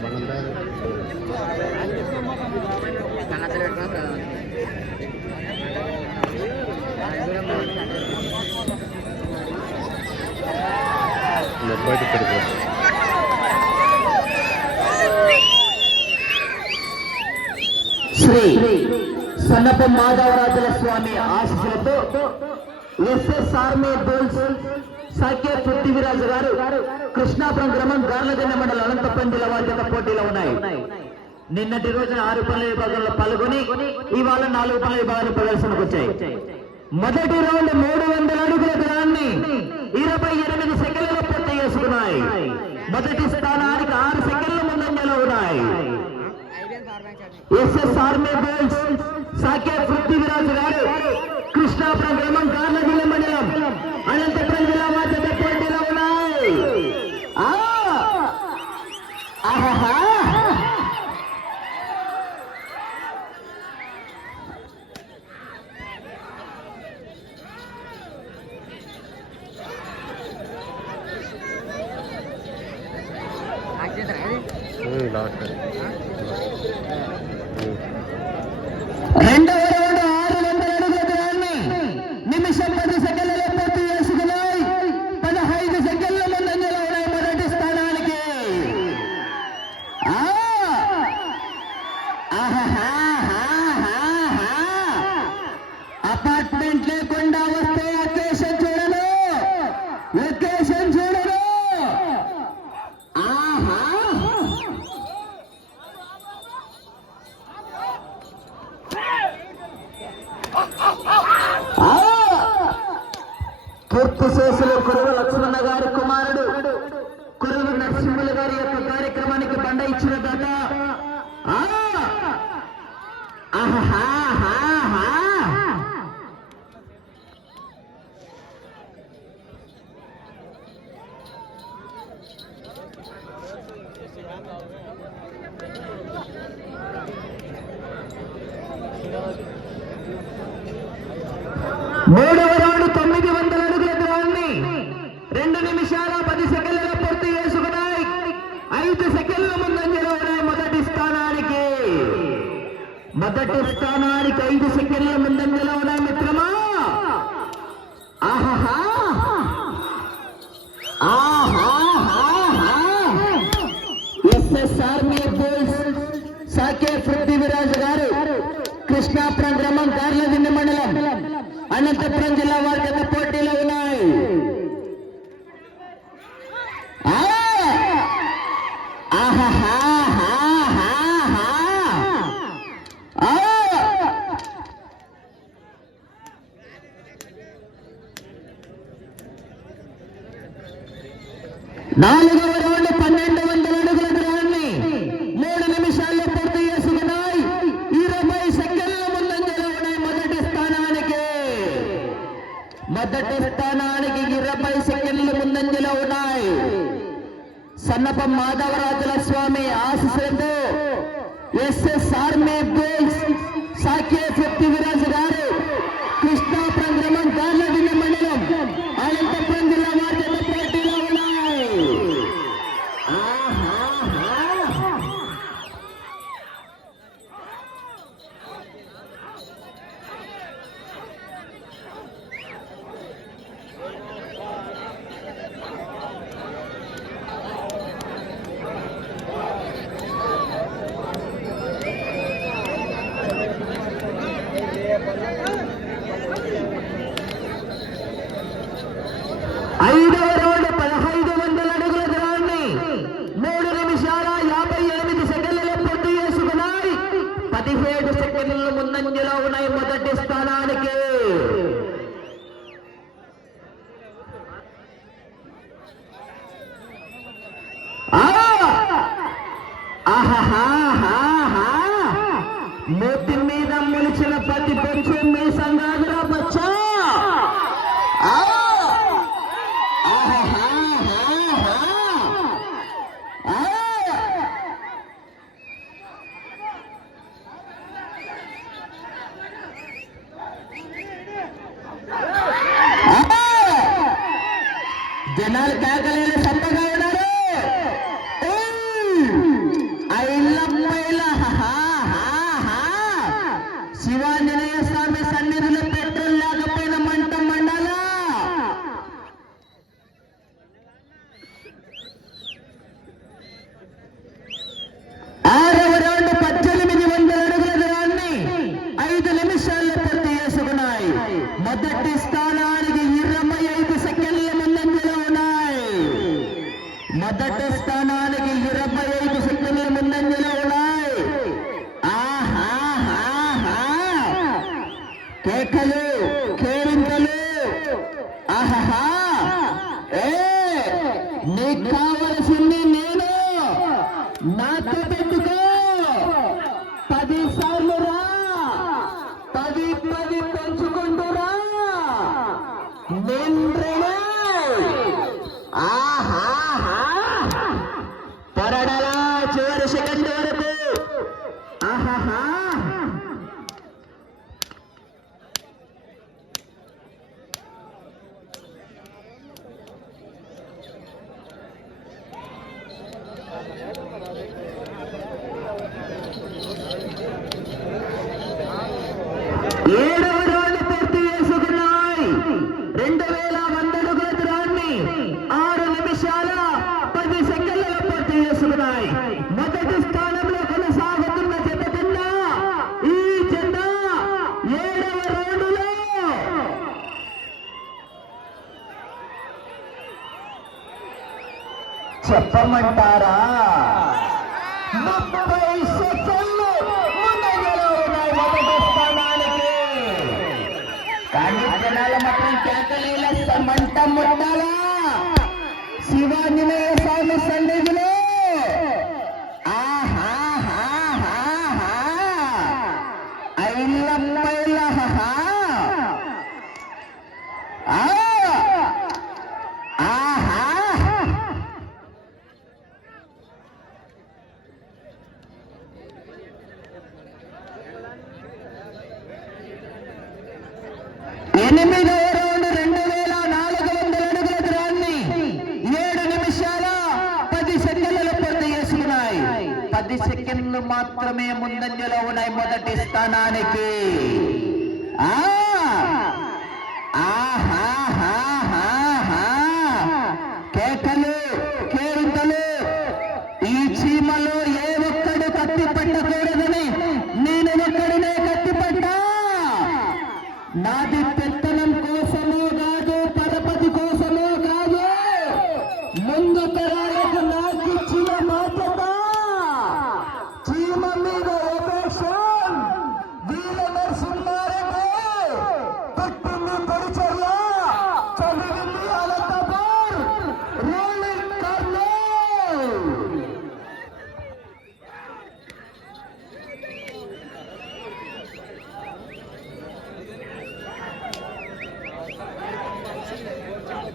బంగారు. బయట పెడుతుంది శ్రీ సన్నప మాధవరాజుల స్వామి ఆశీస్సులతో ఎస్ఎస్ ఆర్మీ బోల్స్ సాక్య పృథ్వీరాజు గారు కృష్ణాపురం గ్రామం గార్లగన్న మండలం అనంతపురం జిల్లా వారి పోటీలో ఉన్నాయి. నిన్నటి రోజున ఆరు పనుల విభాగంలో పాల్గొని ఇవాళ నాలుగు పనుల విభాగాలు ప్రదర్శనకు వచ్చాయి. మొదటి రౌండ్ మూడు వందల అడుగుల దూరాన్ని ఇరవై ఎనిమిది సెకండ్లలో పూర్తి చేసుకున్నాయి. మొదటి స్థానానికి ఆరు సెకండ్ల ముందంజలో ఉన్నాయి. SS army goals Sake Prithviraju గారు కృష్ణాపురం గ్రామం గార్లగిల్ల మండలం అనంతపురం జిల్లా మధ్య పోటీలో ఉన్నాయి ఆ! ఆహాహా! లాస్ట్ రెండవ రౌండ్ ఆరు వందల అడుగుల దూరాన్ని నిమిషం పది సెకండ్లలో పూర్తి చేసుకున్నాయి పదహైదు సెకండ్ల ముందంజలో ఉన్నాయి మొదటి స్థానానికి ఆ! ఆహాహాహాహాహా! అపార్ట్మెంట్ లేకుండా వస్తే లొకేషన్ చూడను లొకేషన్ చూడను ఆహా ఆ! కీర్తి శేషులు కురువు లక్ష్మణ గారి కుమారుడు కురువు నరసింహుల గారి యొక్క కార్యక్రమానికి ఇచ్చిన దాత మూడవ రౌండ్ తొమ్మిది వందల అడుగుల దూరాన్ని రెండు నిమిషాల పది సెకండ్లలో ఐదు సెకండ్ల మొదటి స్థానానికి. మొదటి స్థానానికి ఐదు సెకండ్ల ముందంజలో ఉన్నాయి మిత్రమా? ఆహాహా ఆహాహాహా. ఎస్ఎస్ బోల్స్ సాకే పృథ్వీరాజు గారు. కృష్ణాపురం గ్రామం గార్లదిండి మండలం. అనంతపురం జిల్లా వారు జత పోటీలో ఉన్నాయి ఆ! ఆహాహాహాహాహా. నాలుగవ రౌండ్ పన్నెండు వందల అడుగుల దూరాన్ని మూడు నిమిషాల్లో పూర్తి చేసుకున్నాయి ఇరవై సెకండ్ల ముందంజలో ఉన్నాయి మొదటి స్థానానికి మొదటి స్థానానికి ఇరవై సెకండ్ల ముందంజలో ఉన్నాయి సన్నప మాధవరాజుల స్వామి ఆశీస్సులతో ఎస్ఎస్ ఆర్మీ బోల్స్ సాకే పృథ్వీరాజు గారు కృష్ణాపురం గ్రామం గార్లదిన్న మండలం అనంతపురం జిల్లా వారి జత పోటీలో ఉన్నాయి ఆహాహా. ఐదవ రౌండ్ పదహైదు వందల అడుగుల దూరాన్ని మూడు నిమిషాల యాభై ఎనిమిది సెకండ్లలో పూర్తి చేసుకున్నాయి పదిహేడు సెకండ్ల ముందంజలో ఉన్నాయి మొదటి స్థానానికి ఆ! ఆహాహాహాహా! మూతి మీద మొలిచిన ప్రతి పెంచు మీ సంగాదురా బచ్చా. జనాలు కేకలేని సత్తగా ఉన్నారు. ¡Ah! రెండు వేల వంద అడుగుల దూరాన్ని ఆరు నిమిషాల పది సెకండ్లలో పూర్తి చేసుకున్నాయి. మొదటి స్థానంలో కొనసాగుతున్న జత కన్నా ఈ జత ఏడవ రౌండ్లో చెప్పమంటారా? मुटा शिवाजी ने स्वामी संदेश సెకండ్లు మాత్రమే ముందంజలో ఉన్నాయి మొదటి స్థానానికి. ఆ!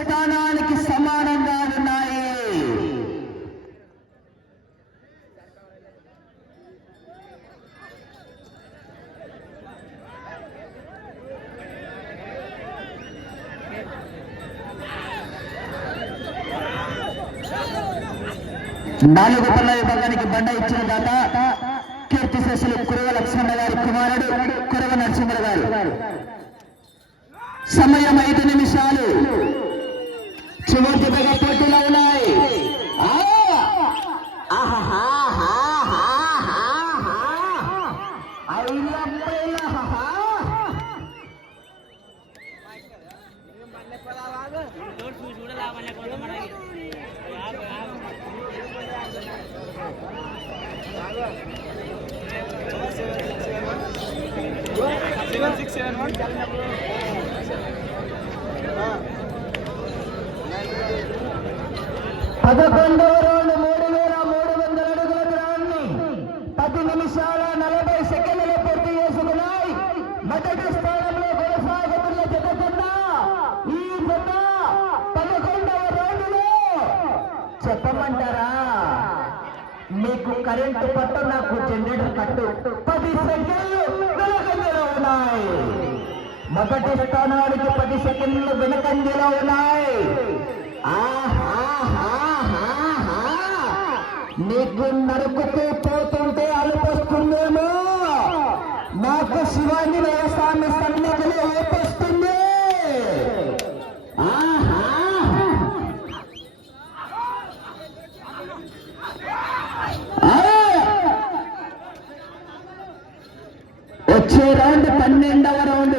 స్థానానికి సమానంగా ఉన్నాయి. నాలుగు పల్ల విభాగానికి బండ ఇచ్చిన తాత కీర్తి శశులు కురవ లక్ష్మణ గారి కుమారుడు కురవ నరసింహ గారు. సమయం ఐదు నిమిషాలు. పదకొండవ రౌండ్ మూడు వేల మూడు వందల అడుగుల దూరాన్ని పది నిమిషాల నలభై సెకండ్లు పూర్తి చేసుకున్నాయి. మొదటి స్థానంలో కొనసాగుతున్న జత ఈ జత పదకొండవ రౌండ్లో చెప్పమంటారా? మీకు కరెంటు పట్టు నాకు జనరేటర్ కట్టు పది సెకండ్లు వెనకంజలో ఉన్నాయి. మొదటి స్థానానికి పది సెకండ్లు వెనకంజలో ఉన్నాయి. నీకు నరుకుతూ పోతుంటే అలుపొస్తుందేమో నాకు శివాజీ స్వామి సన్నిధిలో ఏపొస్తుంది వచ్చే రౌండ్ పన్నెండవ రౌండ్.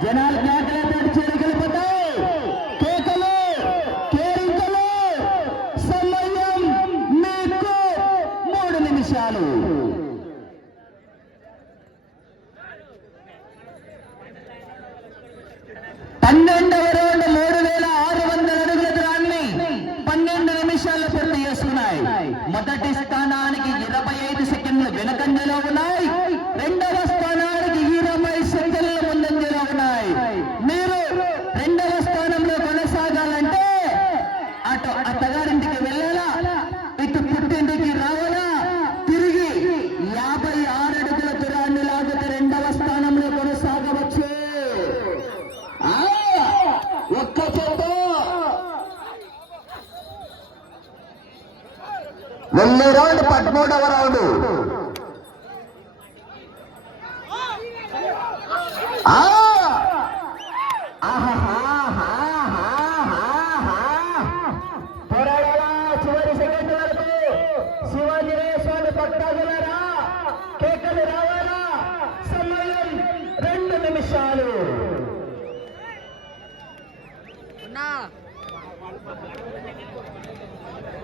జనాలు కేకలు చేరుకెళ్ళిపోతాయి కేకలు కేరింతలు సమయం మీకు మూడు నిమిషాలు పన్నెండవ రౌండ్ మూడు వేల ఆరు వందల అడుగుల దూరాన్ని పన్నెండు నిమిషాలు పూర్తి చేస్తున్నాయి మొదటి స్థానానికి ఇరవై ఐదు సెకండ్లు వెనకంజలో ఉన్నాయి రెండవ స్థానానికి ఇరవై సెకండ్ల ముందంజలో ఉన్నాయి మీరు రెండవ స్థానంలో కొనసాగాలంటే అటు అత్తగారింటికి వెళ్ళాలా ఇటు పుట్టింటికి రావాలా తిరిగి యాభై ఆరు అడుగుల దూరాన్ని లాగితే రెండవ స్థానంలో కొనసాగవచ్చు ఆ, ఒక్క చేత వెళ్ళే రౌండ్ పదమూడవ రౌండ్.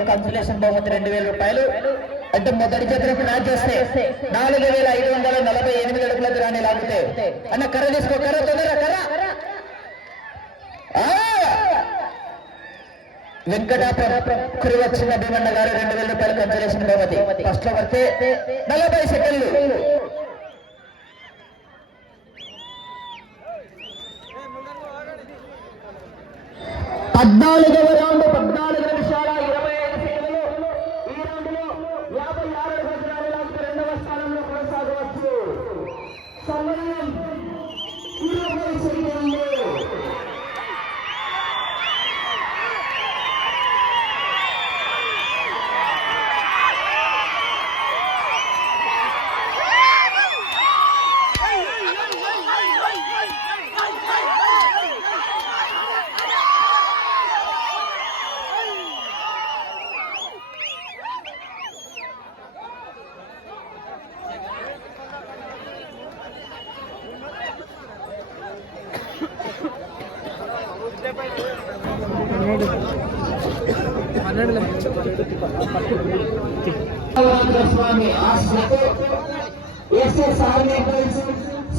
ఈ జతకు బహుమతి రెండు వేల రూపాయలు. అంటే మొదటి జతకు మ్యాచ్ చేస్తే నాలుగు వేల ఐదు వందల నలభై ఎనిమిది అడుగులకు రాని లాగితే. అన్న కర్ర తీసుకో కర్ర తొందర కర్ర. ఆ! వెంకటాపురం కురివచ్చిన భీమన్న గారు రెండు వేల రూపాయలు కన్సలేషన్ బహుమతి. ఫస్ట్లో పడితే నలభై సెకండ్లు. పద్నాలుగవ రౌండ్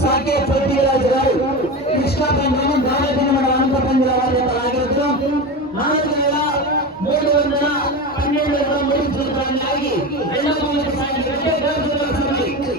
సాకే పోటీగా జరగాలి కృష్ణా పంచాయతీ దాదాపు ఆనంద పంచాయతీ